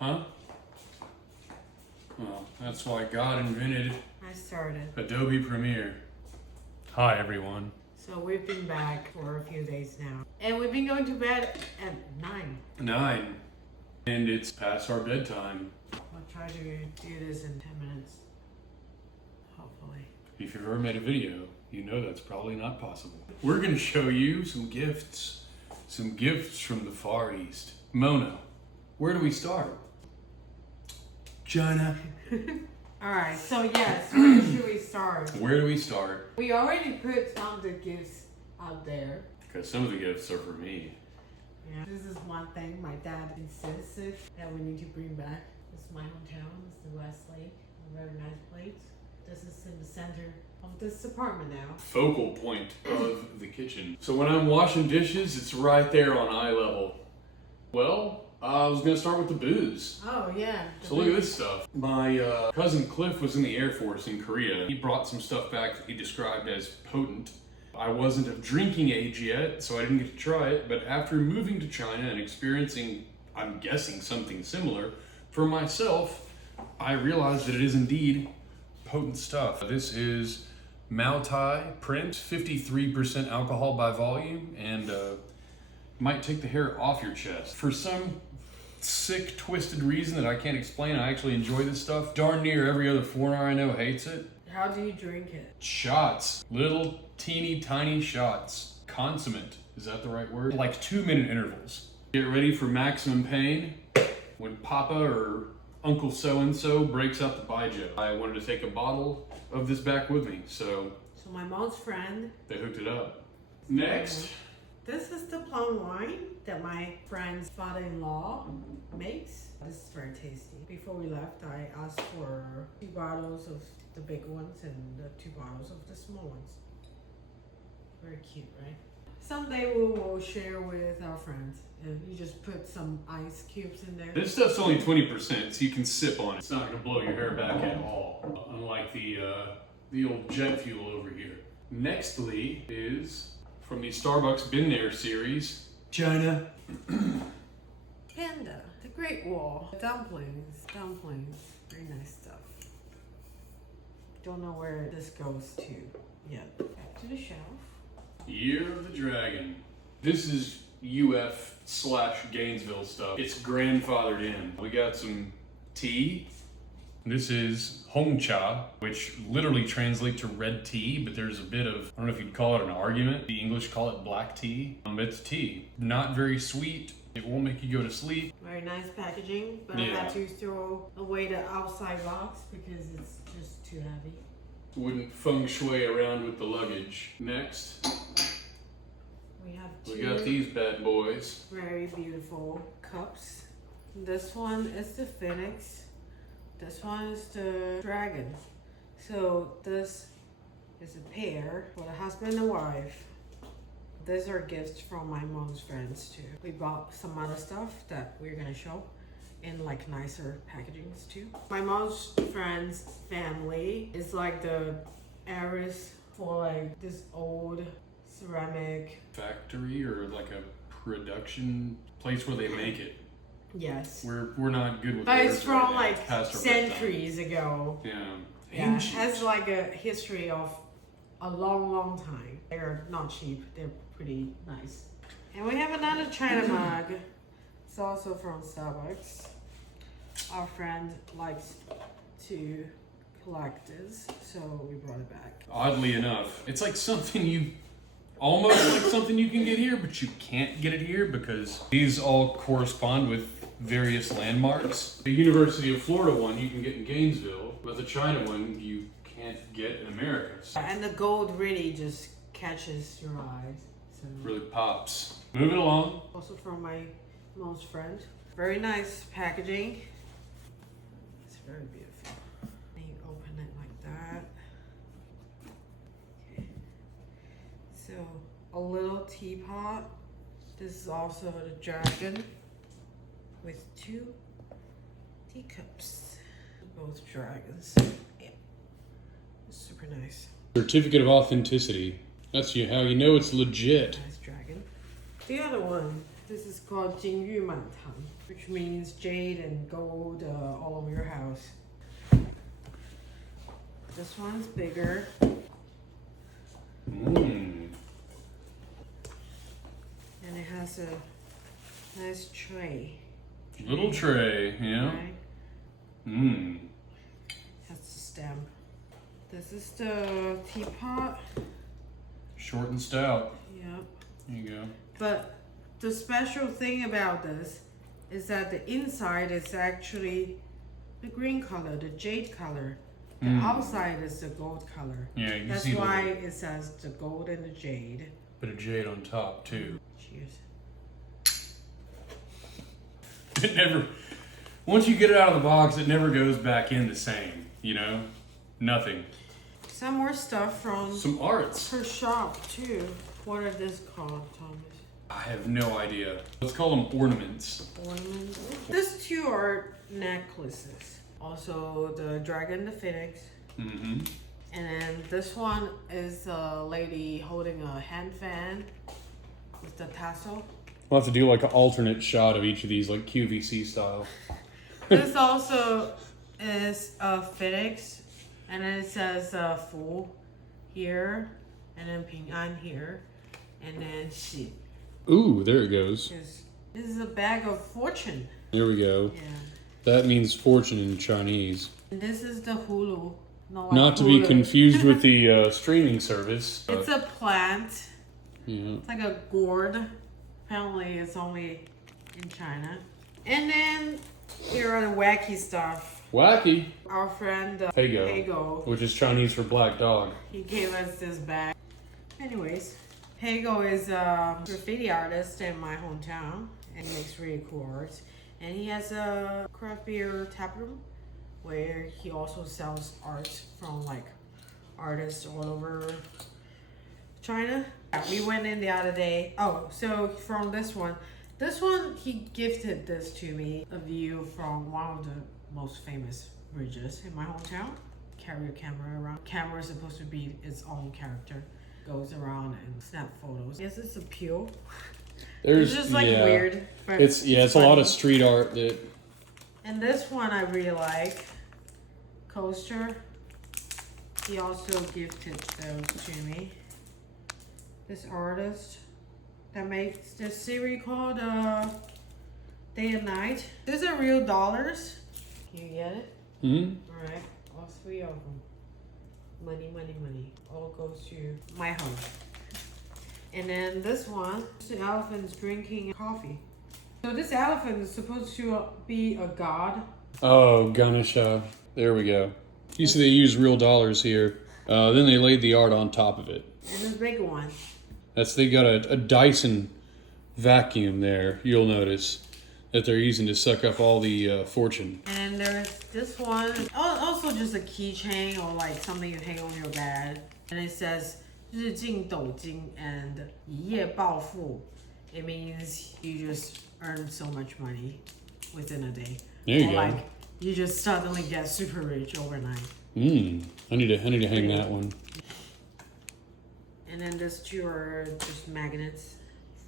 Huh? Well, that's why God invented I started. Adobe Premiere. Hi, everyone. So we've been back for a few days now. And we've been going to bed at 9. 9. And it's past our bedtime. I'll try to do this in 10 minutes. Hopefully. If you've ever made a video, you know that's probably not possible. We're going to show you some gifts. Some gifts from the Far East. Mona, where do we start? China. Alright, so yes, where should we start? Where do we start? We already put some of the gifts out there. Because some of the gifts are for me. Yeah. This is one thing my dad insisted that we need to bring back. This is my hometown. It's the West Lake. A very nice place. This is in the center of this apartment now. Focal point of the kitchen. So when I'm washing dishes, it's right there on eye level. Well, I was gonna start with the booze. Oh yeah. So look at this stuff. My cousin Cliff was in the Air Force in Korea. He brought some stuff back that he described as potent. I wasn't of drinking age yet, so I didn't get to try it, but after moving to China and experiencing, I'm guessing, something similar, for myself, I realized that it is indeed potent stuff. This is Mao Tai Print, 53% alcohol by volume, and might take the hair off your chest. For some sick, twisted reason that I can't explain, I actually enjoy this stuff. Darn near every other foreigner I know hates it. How do you drink it? Shots. Little, teeny, tiny shots. Consummate. Is that the right word? Like 2-minute intervals. Get ready for maximum pain when Papa or Uncle so-and-so breaks out the baijiu. I wanted to take a bottle of this back with me, so my mom's friend. they hooked it up. Next. This is the plum wine that my friend's father-in-law makes. This is very tasty. Before we left, I asked for 2 bottles of the big ones and the 2 bottles of the small ones. Very cute, right? Someday we will share with our friends. And you just put some ice cubes in there. This stuff's only 20%, so you can sip on it. It's not gonna blow your hair back at all, unlike the old jet fuel over here. Nextly is from the Starbucks Been There series, China. Panda, the Great Wall, dumplings, very nice stuff. Don't know where this goes to yet. Back to the shelf. Year of the Dragon. This is UF/Gainesville stuff. It's grandfathered in. We got some tea. This is Hong Cha, which literally translates to red tea, but there's a bit of, I don't know if you'd call it an argument. The English call it black tea. It's tea. Not very sweet. It won't make you go to sleep. Very nice packaging, but Yeah. I had to throw away the outside box because it's just too heavy. Wouldn't feng shui around with the luggage. Next, We have we got 2 these bad boys. very beautiful cups. This one is the Phoenix. This one is the Dragon. So this is a pair for the husband and wife. These are gifts from my mom's friends too. We bought some other stuff that we're gonna show in like nicer packagings too. My mom's friend's family is like the heiress for like this old ceramic. Factory or like a production place where they make it. Yes. We're not good with But words it's from right now. like It's past our bedtime. centuries ago. Yeah. Yeah, it Ancient. has like a history of a long time. They're not cheap. They're pretty nice. And we have another China mug. It's also from Starbucks. Our friend likes to collect this, so we brought it back. Oddly enough, it's like something you almost like something you can get here, but you can't get it here because these all correspond with various landmarks. The University of Florida one you can get in Gainesville, but the China one you can't get in America. So And the gold really just catches your eyes. So it really pops. Moving along. also from my mom's friend. Very nice packaging. It's very beautiful. And you open it like that. Okay. So a little teapot. This is also the Dragon with 2 teacups. Both dragons. Yeah. It's super nice. Certificate of authenticity. That's how you know it's legit. Nice dragon. The other one This is called 金玉满堂, which means jade and gold all over your house. This one's bigger. Mmm. And it has a nice tray. Little tray, yeah. Right? Mmm. That's the stamp. This is the teapot. Short and stout. Yep. There you go. But the special thing about this is that the inside is actually the green color, the jade color. The outside is the gold color. Yeah, you can That's see why it says the gold and the jade. bit of jade on top too. Cheers. It never, once you get it out of the box, it never goes back in the same, you know? Nothing. Some more stuff from Some arts. her shop too. What are this called, Thomas? I have no idea. Let's call them ornaments. Ornaments. These two are necklaces. Also the dragon, the phoenix. Mm-hmm. And then this one is a lady holding a hand fan with the tassel. We'll have to do like an alternate shot of each of these, like QVC style. This also is a phoenix, and then it says Fu here, and then Ping An here, and then Xi. Ooh, there it goes. This is a bag of fortune. There we go. Yeah. That means fortune in Chinese. And this is the hulu. Not to be confused with the streaming service. It's a plant. Yeah. It's like a gourd. Apparently it's only in China. And then here are the wacky stuff. Wacky. Our friend Hago, which is Chinese for black dog. he gave us this bag. Anyways, Hago is a graffiti artist in my hometown and he makes really cool art. And he has a craft beer tap room where he also sells art from like artists all over China. We went in the other day. Oh, so from this one he gifted this to me, a view from one of the most famous bridges in my hometown. Carry a camera around. Camera is supposed to be its own character. Goes around and snap photos. Yes, it's a pure. It's just like weird. But it's a lot of street art that. And this one I really like. Coaster. He also gifted those to me. This artist that makes this series called Day and Night. These are real dollars. You get it? Hmm. Alright, all three of them. Money, money, money. All goes to my home. And then this one, the elephant's drinking coffee. So this elephant is supposed to be a god. Oh, Ganesha. There we go. You see they use real dollars here. Then they laid the art on top of it. And this big one. They got a Dyson vacuum there, you'll notice, that they're using to suck up all the fortune. And there's this one. Also just a keychain or like something you hang on your bed. And it says 日进斗金 and 一夜暴富. It means you just earn so much money within a day. There you or go. Like you just suddenly get super rich overnight. I need to hang that one. And then these two are just magnets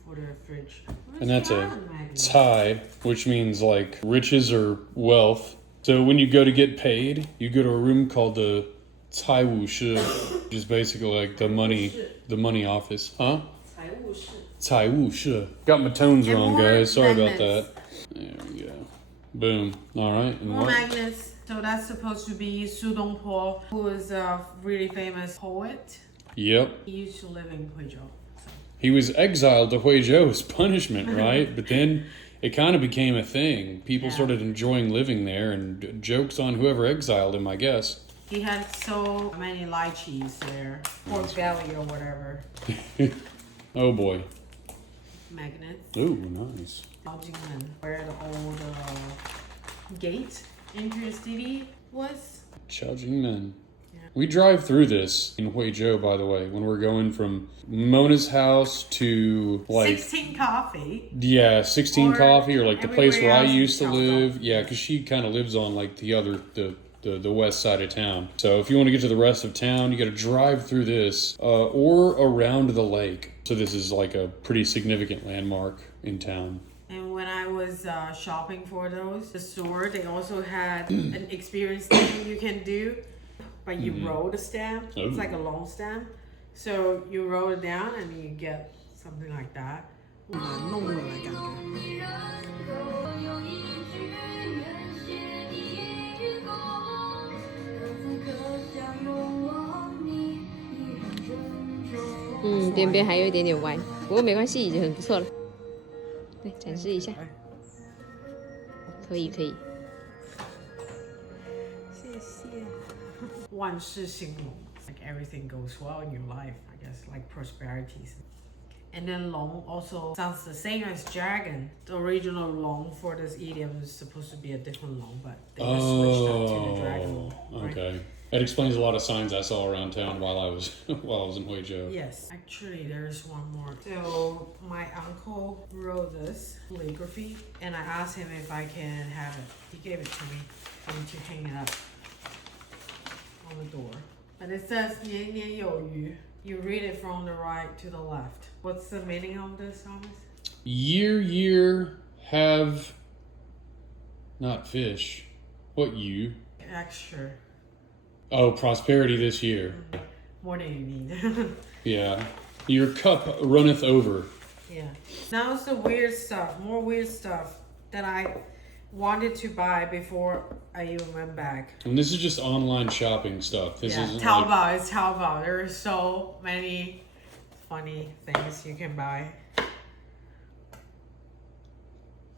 for the fridge. And that's a Cai, which means like riches or wealth. So when you go to get paid, you go to a room called the Cai Wu Shi, which is basically like the money office. Huh? Cai Wu Shi. Got my tones And wrong, more guys. Sorry magnets. about that. There we go. Boom. All right. And More what? magnets. So that's supposed to be Su Dongpo, who is a really famous poet. Yep. He used to live in Huizhou. He was exiled to Huizhou as punishment, right? But then it kind of became a thing. People started enjoying living there, and jokes on whoever exiled him, I guess. He had so many lychees there, pork belly or whatever. Oh boy. Magnets. Ooh, nice. Baojingmen, where the old gate into the city was. Chaojingmen. We drive through this in Huizhou, by the way, when we're going from Mona's house to like 16 Coffee. Yeah, 16 Or Coffee, or like the place where I everywhere else in used to South live. Dong. Yeah, because she kind of lives on like the the west side of town. So if you want to get to the rest of town, you got to drive through this or around the lake. So this is like a pretty significant landmark in town. And when I was shopping for the store, they also had an experience thing you can do, but you roll the stamp. Ooh. It's like a long stamp. So you roll it down and you get something like that. 弄了的感觉。边边还有一点点歪，不过没关系，已经很不错了。来展示一下，可以可以。谢谢。万事兴隆 like everything goes well in your life, I guess, like prosperities. And then long also sounds the same as dragon. The original long for this idiom is supposed to be a different long, but they just switched out to the dragon long. Right? Okay. That explains a lot of signs I saw around town while I was in Huizhou. Yes, actually there's one more. So my uncle wrote this calligraphy and I asked him if I can have it. He gave it to me for me to hang it up on the door. And it says 年年有余. You read it from the right to the left. What's the meaning of this, Thomas? Year, have, not fish. What you? Extra. Oh, prosperity this year. More than you need. Yeah. Your cup runneth over. Yeah. Now it's the weird stuff, more weird stuff that I wanted to buy before I even went back. And this is just online shopping stuff. This isn't Taobao. like... It's Taobao. There are so many funny things you can buy.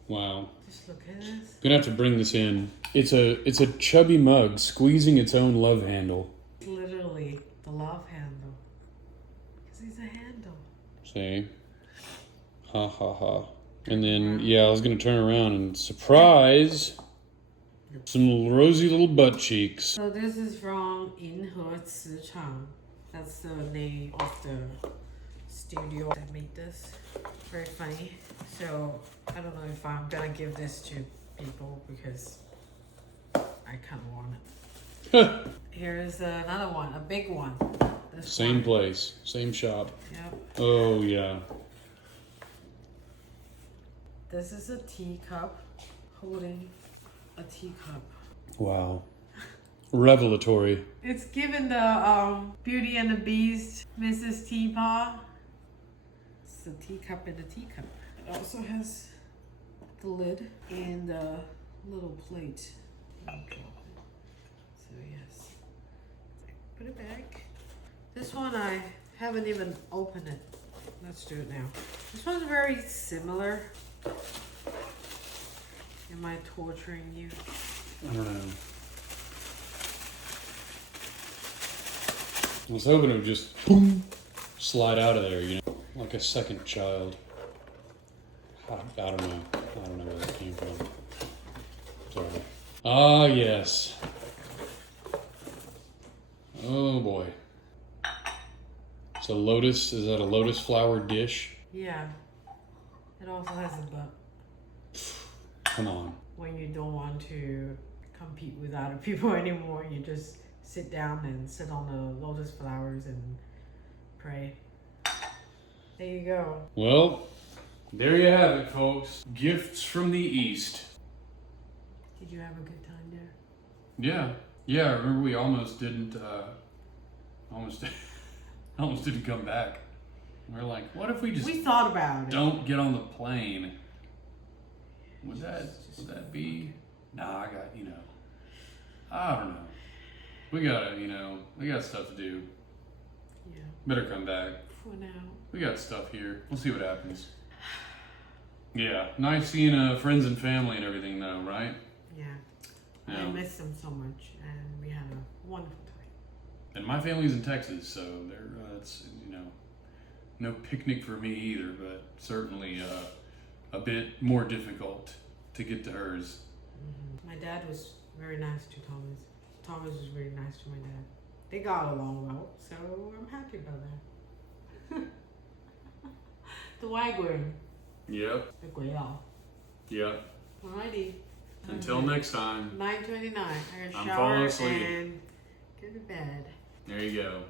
Wow. Just look at this. Gonna have to bring this in. It's a chubby mug squeezing its own love handle. It's literally the love handle. Because it's a handle. See? Ha ha ha. And then, yeah, I was gonna turn around and surprise some rosy little butt cheeks. So this is from 银河磁场. That's the name of the studio that made this. Very funny. So I don't know if I'm gonna give this to people because I kind of want it. Here's another one, a big one. This Same one. place, same shop. Yep. Oh yeah. This is a teacup holding a teacup. Wow. Revelatory. It's given the Beauty and the Beast, Mrs. Teapot. It's the teacup in the teacup. It also has the lid and the little plate. Okay. So yes, put it back. This one I haven't even opened it. Let's do it now. This one's very similar. Am I torturing you? I don't know. I was hoping it would just boom, slide out of there, you know, like a second child. I don't know. I don't know where that came from. Sorry. Ah, yes. Oh boy. It's a lotus. Is that a lotus flower dish? Yeah. It also has a butt. Come on. When you don't want to compete with other people anymore, you just sit down and sit on the lotus flowers and pray. There you go. Well, there you have it, folks. Gifts from the East. Did you have a good time there? Yeah. Yeah, I remember we almost didn't, almost didn't come back. We're like, what if we just We thought about it. don't get on the plane? Would that be? Nah, I got, I don't know. We got stuff to do. Yeah. Better come back. For now. We got stuff here. We'll see what happens. Yeah, nice seeing friends and family and everything though, right? Yeah. Yeah. I miss them so much, and we had a wonderful time. And my family's in Texas, so it's no picnic for me either, but certainly a bit more difficult to get to hers. Mm-hmm. My dad was very nice to Thomas. Thomas was very nice to my dad. They got along well, so I'm happy about that. The 外国人 Yep. 的鬼佬 Yep. Alrighty. Until next time. 9:29. I gotta I'm shower falling asleep. and go to bed. There you go.